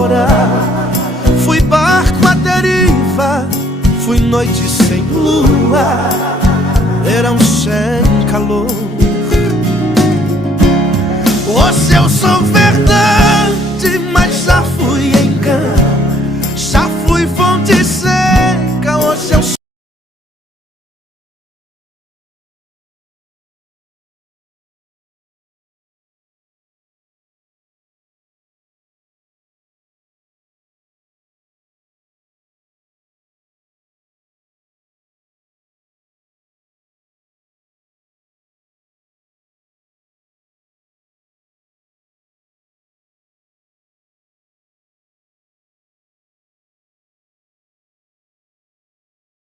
temporal. Fui barco à deriva, fui noite sem lua, verão sem calor. Hoje eu sou verdade, mas já fui em